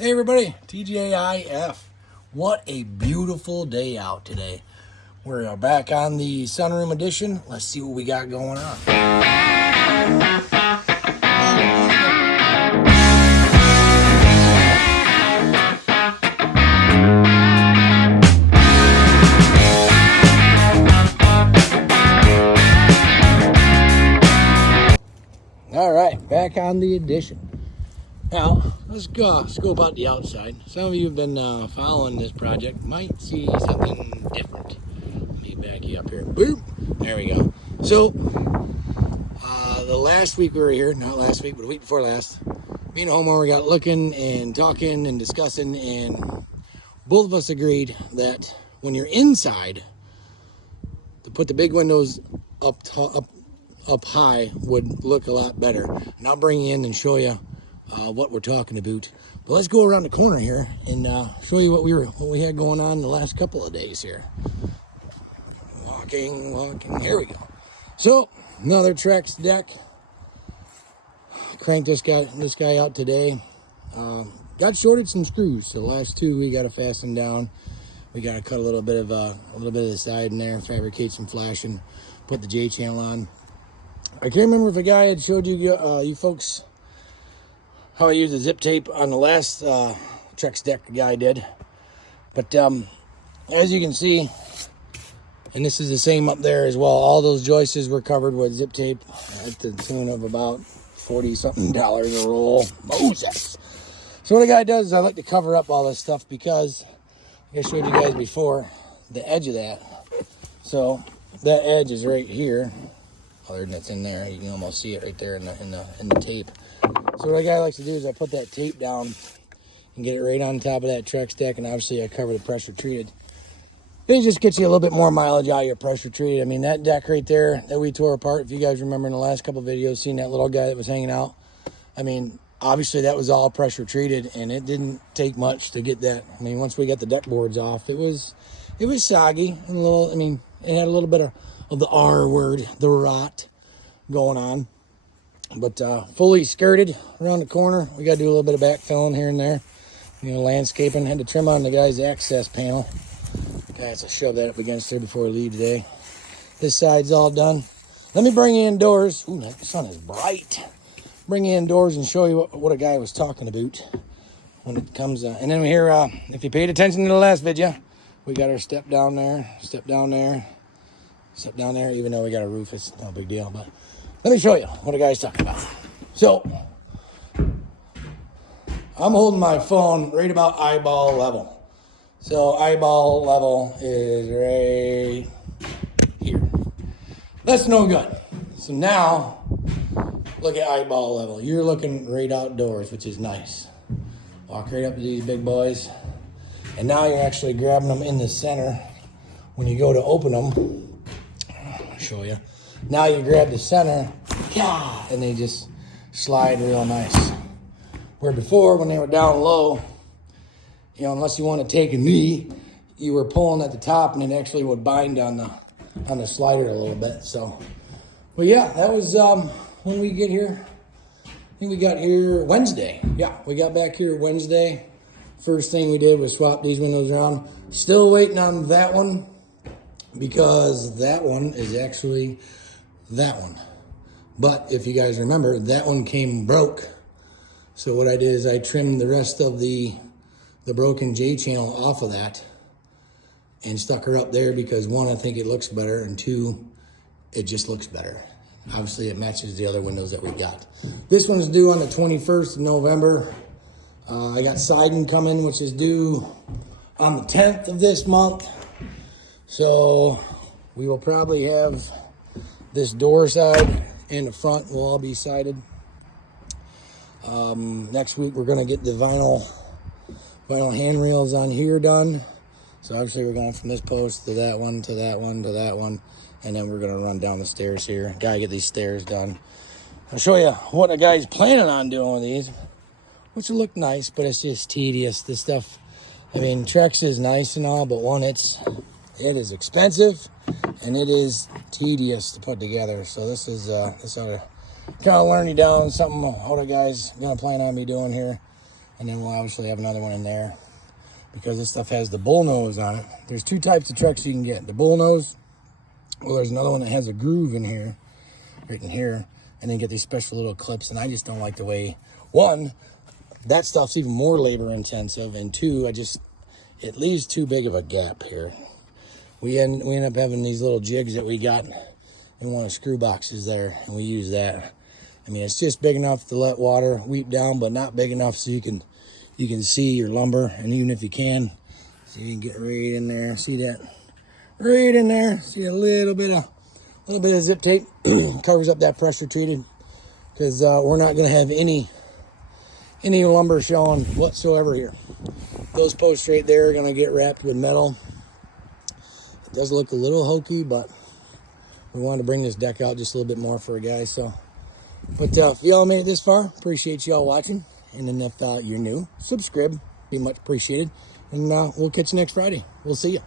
Hey everybody, TGIF. What a beautiful day out today. We're back on the sunroom edition. Let's see what we got going on. All right, back on the edition. Now, let's go about the outside. Some of you have been following this project might see something different. Let me back you up here. Boom! There we go. So, the last week we were here, not last week, but the week before last, me and the homeowner got looking and talking and discussing, and both of us agreed that when you're inside, to put the big windows up high would look a lot better. And I'll bring you in and show you what we're talking about. But let's go around the corner here and show you what we had going on the last couple of days here. Walking. Here we go. So another Trex deck. Cranked this guy out today. Got shorted some screws. So the last two we got to fasten down. We got to cut a little bit of the side in there, fabricate some flashing, put the J channel on. I can't remember if a guy had showed you you folks how I used the zip tape on the last Trex deck guy did. But as you can see, and this is the same up there as well, all those joists were covered with zip tape at the tune of about $40-something a roll. Moses! So what a guy does is I like to cover up all this stuff because, like I showed you guys before, the edge of that. So that edge is right here. Other than it's in there, you can almost see it right there in the tape. So what a guy likes to do is I put that tape down and get it right on top of that Trex deck, and obviously I cover the pressure treated. It just gets you a little bit more mileage out of your pressure treated. I mean, that deck right there that we tore apart, if you guys remember in the last couple of videos, seeing that little guy that was hanging out, I mean, obviously that was all pressure treated, and it didn't take much to get that. I mean, once we got the deck boards off, it was soggy and a little, I mean, it had a little bit of the R word, the rot going on. But fully skirted around the corner. We got to do a little bit of backfilling here and there. You know, landscaping. Had to trim on the guy's access panel. Guy has to shove that up against there before we leave today. This side's all done. Let me bring you indoors. Ooh, the sun is bright. Bring you indoors and show you what a guy was talking about when it comes. And then we hear, if you paid attention to the last video, we got our step down there, step down there, step down there. Even though we got a roof, it's no big deal. But let me show you what a guy's talking about. So I'm holding my phone right about eyeball level. So eyeball level is right here. That's no good. So now look at eyeball level. You're looking right outdoors, which is nice. Walk right up to these big boys. And now you're actually grabbing them in the center. When you go to open them, I'll show you. Now you grab the center, and they just slide real nice. Where before, when they were down low, you know, unless you want to take a knee, you were pulling at the top, and it actually would bind on the slider a little bit. So, well, yeah, that was when we get here. I think we got here Wednesday. Yeah, we got back here Wednesday. First thing we did was swap these windows around. Still waiting on that one because that one is actually that one. But if you guys remember, that one came broke. So what I did is I trimmed the rest of the broken J channel off of that and stuck her up there because one, I think it looks better, and two, it just looks better. Obviously it matches the other windows that we got. This one's due on the 21st of November. I got siding coming, which is due on the 10th of this month. So we will probably have this door side and the front will all be sided. Next week we're gonna get the vinyl handrails on here done. So obviously we're going from this post to that one, to that one, to that one. And then we're gonna run down the stairs here. Gotta get these stairs done. I'll show you what the guy's planning on doing with these, which will look nice, but it's just tedious. This stuff, I mean, Trex is nice and all, but one, it is expensive and it is tedious to put together. So this is this ought to kind of learn you down something what a guy's gonna plan on me doing here. And then we'll obviously have another one in there because this stuff has the bull nose on it. There's two types of trucks you can get. The bull nose, well, there's another one that has a groove in here, right in here, and then get these special little clips. And I just don't like the way, one, that stuff's even more labor intensive, and two, it leaves too big of a gap here. We end up having these little jigs that we got in one of the screw boxes there, and we use that. I mean, it's just big enough to let water weep down, but not big enough so you can see your lumber. And even if you can, so you can get right in there. See that? Right in there. See a little bit of zip tape covers up that pressure treated, because we're not going to have any lumber showing whatsoever here. Those posts right there are going to get wrapped with metal. It does look a little hokey, but we wanted to bring this deck out just a little bit more for a guy. So, but if y'all made it this far, appreciate y'all watching. And then if you're new, subscribe, be much appreciated. And we'll catch you next Friday. We'll see you.